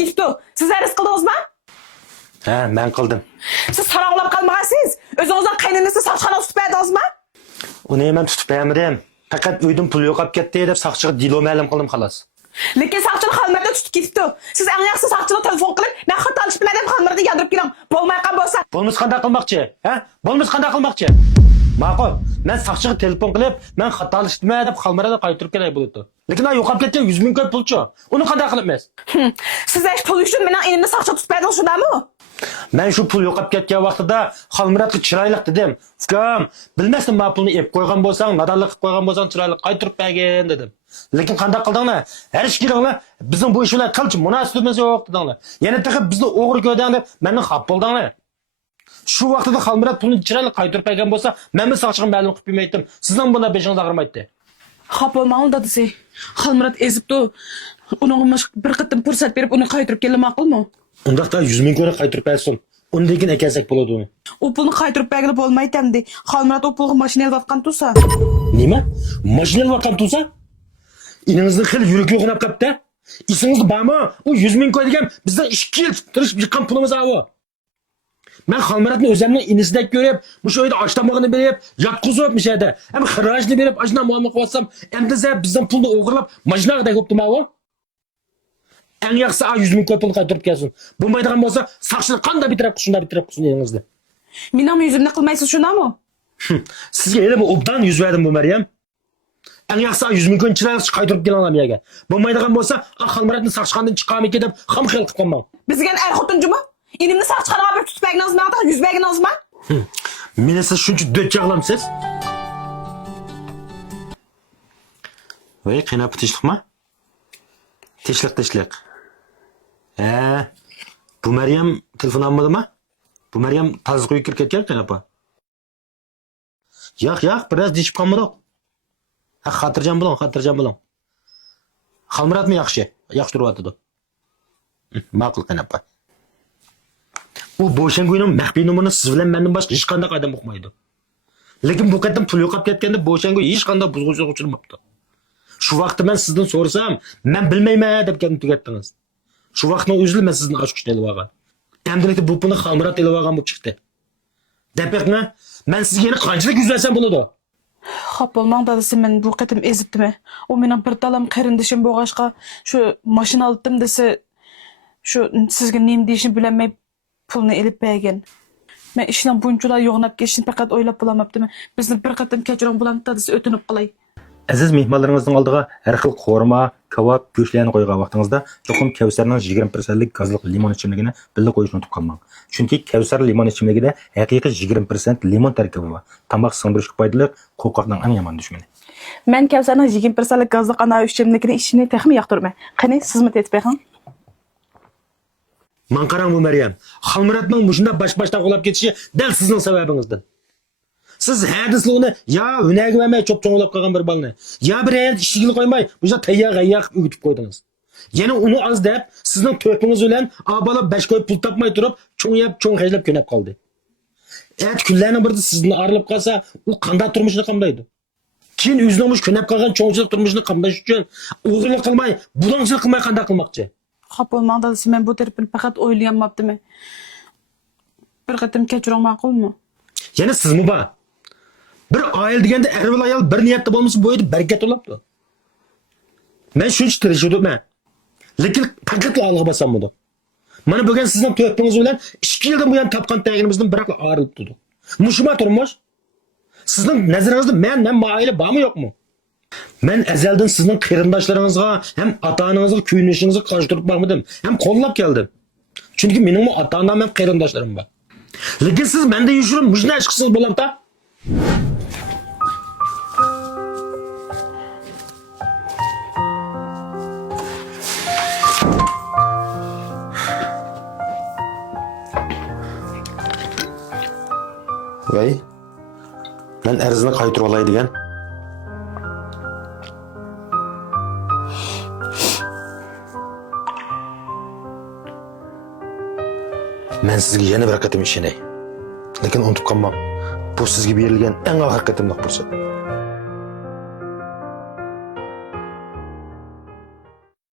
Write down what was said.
ketdi. Siz arz qildingizmi? Ha, men qildim. Siz saranglab qalmag'ansiz. O'zingizdan qaynanasi soqchixona tutib berdingizmi? Uni men tutib bermadim. Faqat uydan pul yo'qolib ketdi deb soqchiga dilo ma'lum qildim xolos. Lekin soqchini xalmarda tutib ketdi. Siz eng yaxshi soqchini telefon qilib, men xat olish bilan ham xalmarda yondirib keling. Bo'lmay qolgan bo'lsa. Bo'lmas qanday qilmoqchi? Ha? Bo'lmas qanday qilmoqchi? Ma'qul. Men soqchiga telefon qilib, men xat olishdimi deb xalmarda qaytarib kelay bo'ldi. Lekin o yo'qolib ketgan 100 ming ko'p pulchi. Uni qanday qilibmiz? Siz ash pul uchun mening elimda soqchi tutib berdingiz shundami? Men shu pul yo'qolib ketgan vaqtida xalmaratga chiroyli dedim. Ukam, bilmasdim men pulni ep qo'ygan bo'lsang, nadonlik qilib qo'ygan bo'lsang chiroyli qaytarib bergin dedim. Lekin qanday qildinglar? Har ish keraklar. Bizning bu ish bilan qilchi munosabatimiz yo'q dedinglar. Yana taqib bizni o'g'ri ko'rding deb meni xap bo'ldinglar. Shu vaqtida xalmarat pulni chiroyli qaytarib bergan bo'lsa, men soqchiga ma'lum qilib bermaydim. Sizning bunda beshingiz og'rimaydi. Xap bo'lmang dadisi. Xalmarat ezibdi. Uning bir qitim fursat berib uni qaytarib kelib ma'qulmi? Undaqda 100 ming ko'ra qaytarib bersin. Undan ekansak bo'ladi uni. U pulni qaytarib bergani bo'lmaydi endi. Xalmarat u pulga mashina olib tursa. Nima? Mashina olib tursa? İninizde xil yürek yo'qinab qapti. Esingiz bormi? U 100 ming qo'ydigan bizdan 2 yil tirishib yiqqan pulimiz avo. Men xalmaratni o'zimning inisida ko'rib, mushu uyda oshtamog'ini berib, yotqizib mishada. Ham xirojni berib, ajna muammo qilyapsam, endi bizdan pulni o'g'irlab, majnaga qo'yibdim avo. Eng yaxshisi 100 ming pul qaytarib kelsin. Bo'lmaydigan bo'lsa, soqchini qanday bitirib qilsin eringizda. Mening yuzimni qilmaysiz shundami? Sizga endi obdan yuz berdim bu Maryam. Eng yaxshisi 100 ming chiroyli qaytarib kelinglar miyaga. Bo'lmaydigan bo'lsa, xalmaratni soqchiqandan chiqarmay ketib, ham xil qilib qolmang. Bizga er xotinjimi? Elimni soqchiqanaga bir tutib berganingizmi, yuz berganingizmi? Meni siz shuncha do'ch chaqlamsiz? Voy, qanday tishliqmi? Tishliq. Bu Maryam telefon olmadimi? Bu Maryam toz qo'yib kirib ketgan qanapa? Yo'q, biroz dishib qolmadi. Xotirjam bo'ling. Xalmaratmi yaxshi? Yaxshi turyapti. Ma'qul qanapa. U bo'shango'ning maxfiy nomerini siz bilan mendan boshqa hech qanday odam o'qimaydi. Lekin bu qadam pul yo'qolib ketganda bo'shango hech qanday buzg'unchilik uchirmabdi. Shu vaqtda men sizdan so'rasam, men bilmayman deb gapni tugatdingiz. Shu vaqtning o'zida men sizdan osh kuchni olib olgan. Endilikda bu pulni xalmarat olib olgan bo'lib chiqdi. Depaqmi? Men sizga yana qanchalik yuzlasam bo'ladi? Xap bo'lmang dadisi, men bu qatim ezibdimi? U mening bir talam qarindishim bo'lg'ashqa, shu mashina oldim desa, shu sizga nima deyishni bilmay pulni elib bergan. Men ishdan bunchalar yo'g'nab ketishni faqat o'ylab bo'lamabdimi? Bizni bir qatim kechiring bilan dadisi o'tinib qolay. Aziz mehmonlaringizning oldiga har xil qo'rma, kebab, go'shtlarni qo'ygan vaqtingizda cho'qim Kavsarning 20% gazli limon ichimligini birga qo'yishni unutib qolmang. Chunki Kavsar limon ichimligida haqiqiy 20% limon tarkibi bor. Tomoq singdirishga foydali, qo'rqoqning eng yomon dushmani. Men Kavsarning 20% gazli ana ichimligini ishini texmi yoqtirmay. Qani sizmi tetib bering? Man qarang bu Maryam, xalmaratning mushunda bosh-boshdan qolib ketishi dal sizning sababingizdan. Siz hadislikni ya hunaga vermay cho'p-cho'nglab qolgan bir balni, ya bir ayol ishigini qo'ymay, bunda tayyor o'gitib qo'ydingiz. Yana uni az deb sizning to'pingiz bilan abala 5 qo'yib pul topmay turib, cho'ng hajlab ko'nab qoldi. Kunlarning birida sizni arilib qolsa, u qanday turmushni qamdaydi? Keyin o'zining ko'nab qolgan cho'ngchilik turmushni qamdash uchun o'g'irlik qilmay, budongchilik qilmay qanday qilmoqchi? Xap bo'lmang dadisi, men bu tarafini faqat o'ylayapmabdimi? Bir qatim kechiring ma'qulmi? Yana sizmi bor? Bir oil deganda erbil ayol bir niyatda bo'lmasa bu yerda barakat bo'libdi. Men shuncha tirishdim men. Lekin faqat Allohga basam bo'ldi. Mana bugun sizning to'pingiz bilan 2 yildan buyon topgan tagimizdan biroq arilib turdi. Mushuma turmush. Sizning nazaringizda men oila bormi yo'qmi? Men azaldan sizning qarindoshlaringizga ham ota-onangizga kuyinishingizga qarshi turib bormadim, ham qo'llab keldim. Chunki mening ota-onam ham qarindoshlarim bor. Lekin siz menda yurib mujna ishqisiz bo'lamda. Voy, men arzni qaytarib olay degan. Men sizga yana bir qatim ishonay. Lekin unutib qolmang. Bu sizga berilgan eng oxirgi qatimliq fursat.